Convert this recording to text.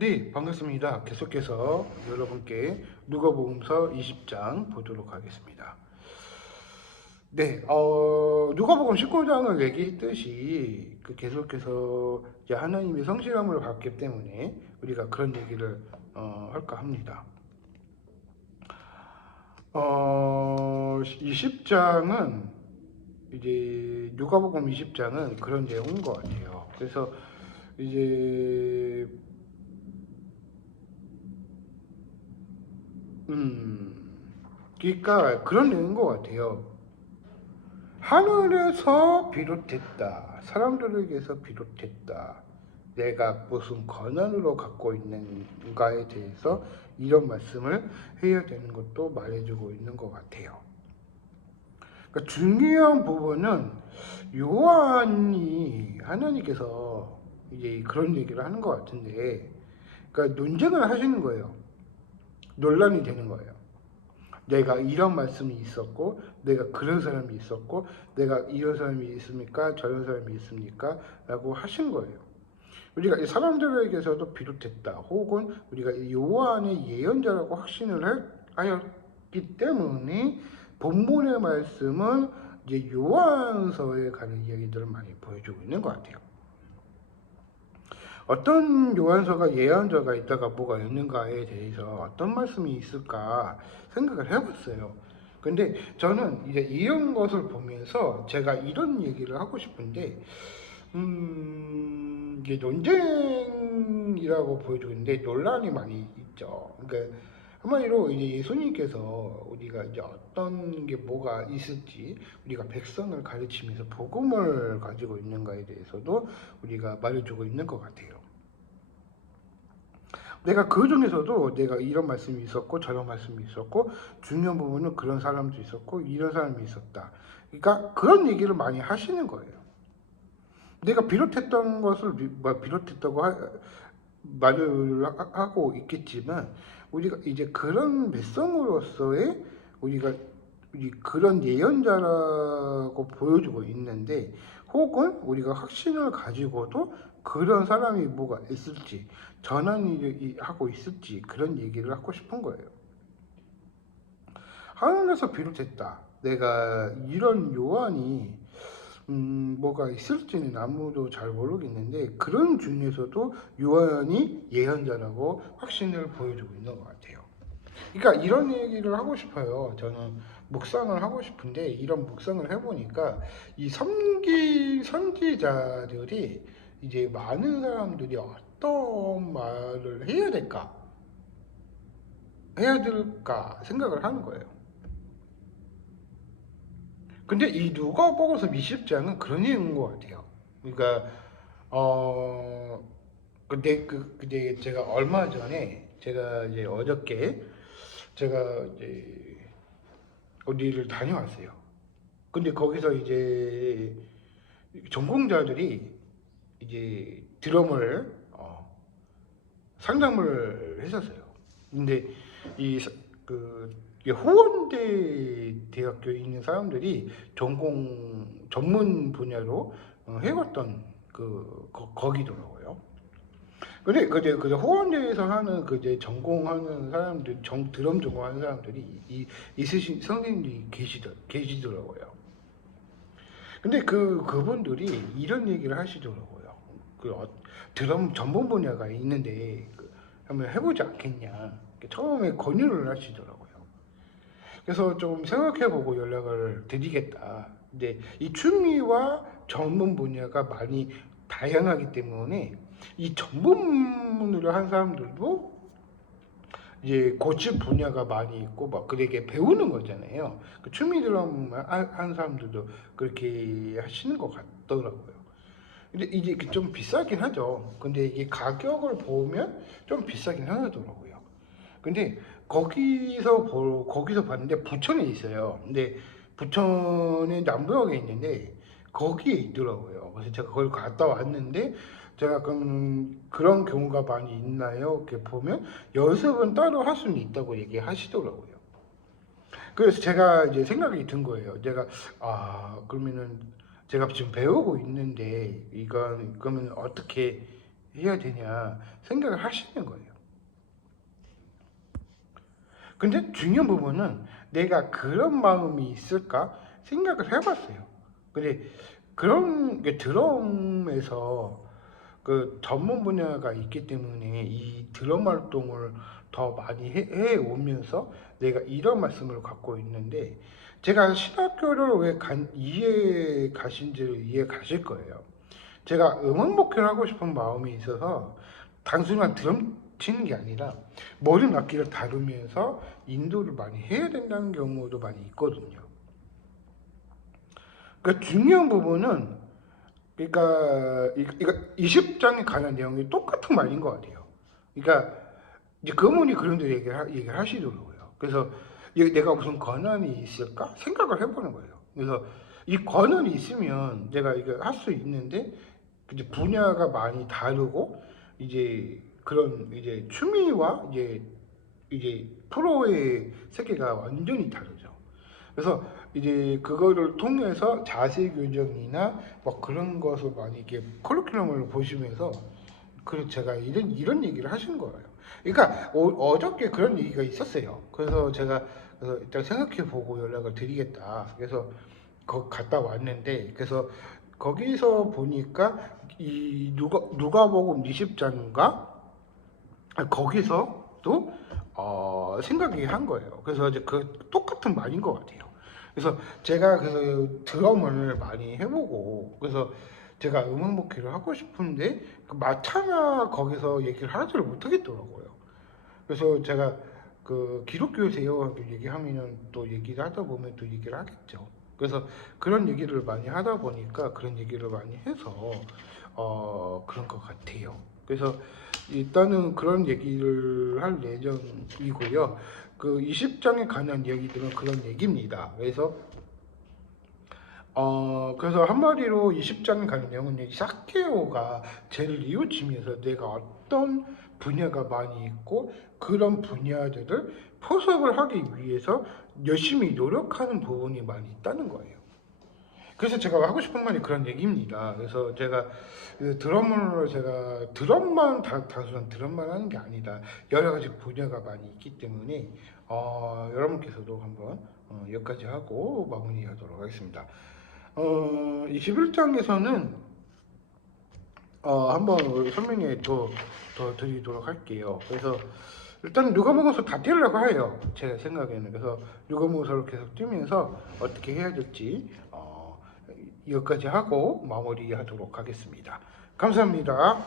네, 반갑습니다. 계속해서 여러분께 누가복음서 20장 보도록 하겠습니다. 네, 누가복음 19장을 얘기했듯이 계속해서 이제 하나님의 성실함을 봤기 때문에 우리가 그런 얘기를 할까 합니다. 20장은 이제 누가복음 20장은 그런 내용인 것 같아요. 그래서 이제 그러니까 그런 내용인 것 같아요. 하늘에서 비롯했다. 사람들에게서 비롯했다. 내가 무슨 권한으로 갖고 있는가에 대해서 이런 말씀을 해야 되는 것도 말해주고 있는 것 같아요. 그러니까 중요한 부분은 요한이 하나님께서 이제 그런 얘기를 하는 것 같은데, 그러니까 논쟁을 하시는 거예요. 논란이 되는 거예요. 내가 이런 말씀이 있었고, 내가 그런 사람이 있었고, 내가 이런 사람이 있습니까? 저런 사람이 있습니까? 라고 하신 거예요. 우리가 사람들에게서도 비롯했다. 혹은 우리가 요한의 예언자라고 확신을 하였기 때문에 본문의 말씀은 이제 요한서에 관한 이야기들을 많이 보여주고 있는 것 같아요. 어떤 요한서가 예언자가 있다가 뭐가 있는가에 대해서 어떤 말씀이 있을까 생각을 해봤어요. 근데 저는 이제 이런 것을 보면서 제가 이런 얘기를 하고 싶은데, 이게 논쟁이라고 보여주고 있는데 논란이 많이 있죠. 그러니까 한마디로 이제 예수님께서 우리가 이제 어떤 게 뭐가 있을지 우리가 백성을 가르치면서 복음을 가지고 있는가에 대해서도 우리가 말해주고 있는 것 같아요. 내가 그 중에서도 내가 이런 말씀이 있었고 저런 말씀이 있었고 중요한 부분은 그런 사람도 있었고 이런 사람이 있었다. 그러니까 그런 얘기를 많이 하시는 거예요. 내가 비롯했던 것을 비롯했다고 말을 하고 있겠지만 우리가 이제 그런 백성으로서의 우리가 그런 예언자라고 보여주고 있는데 혹은 우리가 확신을 가지고도 그런 사람이 뭐가 있을지 전환이 하고 있을지 그런 얘기를 하고 싶은 거예요. 하늘에서 비롯했다. 내가 이런 요한이 뭐가 있을지는 아무도 잘 모르겠는데 그런 중에서도 요한이 예언자라고 확신을 보여주고 있는 것 같아요. 그러니까 이런 얘기를 하고 싶어요. 저는 묵상을 하고 싶은데 이런 묵상을 해보니까 이 선지자들이 이제 많은 사람들이 어떤 말을 해야 될까 생각을 하는 거예요. 근데 이 누가복음서 20장은 그런 내용인 것 같아요. 그러니까 근데 제가 얼마 전에 제가 이제 어저께 제가 이제 어디를 다녀왔어요. 근데 거기서 이제 전공자들이 이제 드럼을 상담을 했었어요. 근데 그 호원대 대학교에 있는 사람들이 전문 분야로 해왔던 거기더라고요. 근데 그제 호원대에서 하는 그제 전공하는 사람들, 드럼 전공하는 사람들이 있으신 선생님들이 계시더라고요. 근데 그분들이 이런 얘기를 하시더라고요. 드럼 전문 분야가 있는데 한번 해보지 않겠냐. 처음에 권유를 하시더라고요. 그래서 좀 생각해보고 연락을 드리겠다. 근데 이 취미와 전문 분야가 많이 다양하기 때문에 이 전문으로 한 사람들도 이제 고칠 분야가 많이 있고 막 그렇게 배우는 거잖아요. 그 취미들로 한 사람들도 그렇게 하시는 것 같더라고요. 근데 이게 좀 비싸긴 하죠. 근데 이게 가격을 보면 좀 비싸긴 하더라고요. 근데 거기서 봤는데 부천에 있어요. 근데 부천에 남부역에 있는데 거기에 있더라고요. 그래서 제가 거기 갔다 왔는데 제가 그런 경우가 많이 있나요? 이렇게 보면 연습은 따로 할 수는 있다고 얘기하시더라고요. 그래서 제가 이제 생각이 든 거예요. 그러면은 제가 지금 배우고 있는데 이건 그러면 어떻게 해야 되냐 생각을 하시는 거예요. 근데 중요한 부분은 내가 그런 마음이 있을까 생각을 해봤어요. 근데 그런 게 드럼에서 그 전문 분야가 있기 때문에 이 드럼 활동을 더 많이 해오면서 내가 이런 말씀을 갖고 있는데, 제가 신학교를 왜 이해 가신지를 이해 가실 거예요. 제가 음악 목회를 하고 싶은 마음이 있어서 단순한 드럼 치는 게 아니라 모든 악기를 다루면서 인도를 많이 해야 된다는 경우도 많이 있거든요. 그러니까 중요한 부분은, 그러니까 이거 20장에 관한 내용이 똑같은 말인 것 같아요. 그러니까 이제 그분이 그런 데 얘기를 하시더라고요. 그래서 내가 무슨 권한이 있을까 생각을 해보는 거예요. 그래서 이 권한이 있으면 내가 이거 할 수 있는데, 이제 분야가 많이 다르고 이제 그런 이제 취미와 이제 프로의 세계가 완전히 다르죠. 그래서 이제 그거를 통해서 자세 교정이나 뭐 그런 것을 많이 이렇게 커리큘럼을 보시면서 그래서 제가 이런 얘기를 하신 거예요. 그러니까 어저께 그런 얘기가 있었어요. 그래서 제가 그래서 일단 생각해 보고 연락을 드리겠다. 그래서 갔다 왔는데, 그래서 거기서 보니까 이 누가복음 20장인가 거기서도 생각이 한 거예요. 그래서 이제 그 똑같은 말인 것 같아요. 그래서 제가 그 드럼을 많이 해보고, 그래서 제가 음악 목회를 하고 싶은데 그 마차나 거기서 얘기를 하지를 못하겠더라고요. 그래서 제가 그 기독교세요 얘기하면 또 얘기를 하다 보면 또 얘기를 하겠죠. 그래서 그런 얘기를 많이 하다 보니까 그런 얘기를 많이 해서 그런 것 같아요. 그래서 일단은 그런 얘기를 할 예정이고요. 그 20장에 관한 얘기들은 그런 얘기입니다. 그래서 한마디로 20장에 관한 내용은 이 삭개오가 죄를 뉘우치면서 내가 어떤 분야가 많이 있고 그런 분야들을 포섭을 하기 위해서 열심히 노력하는 부분이 많이 있다는 거예요. 그래서 제가 하고 싶은 말이 그런 얘기입니다. 그래서 제가 그 드럼으로 제가 단순한 드럼만 하는 게 아니다. 여러 가지 분야가 많이 있기 때문에 여러분께서도 한번 여기까지 하고 마무리하도록 하겠습니다. 21장에서는 한번 설명해 더 드리도록 할게요. 그래서 일단 누가복음서 다 띄우려고 해요. 제 생각에는. 그래서 누가복음서를 계속 띄우면서 어떻게 해야 될지 여기까지 하고 마무리하도록 하겠습니다. 감사합니다.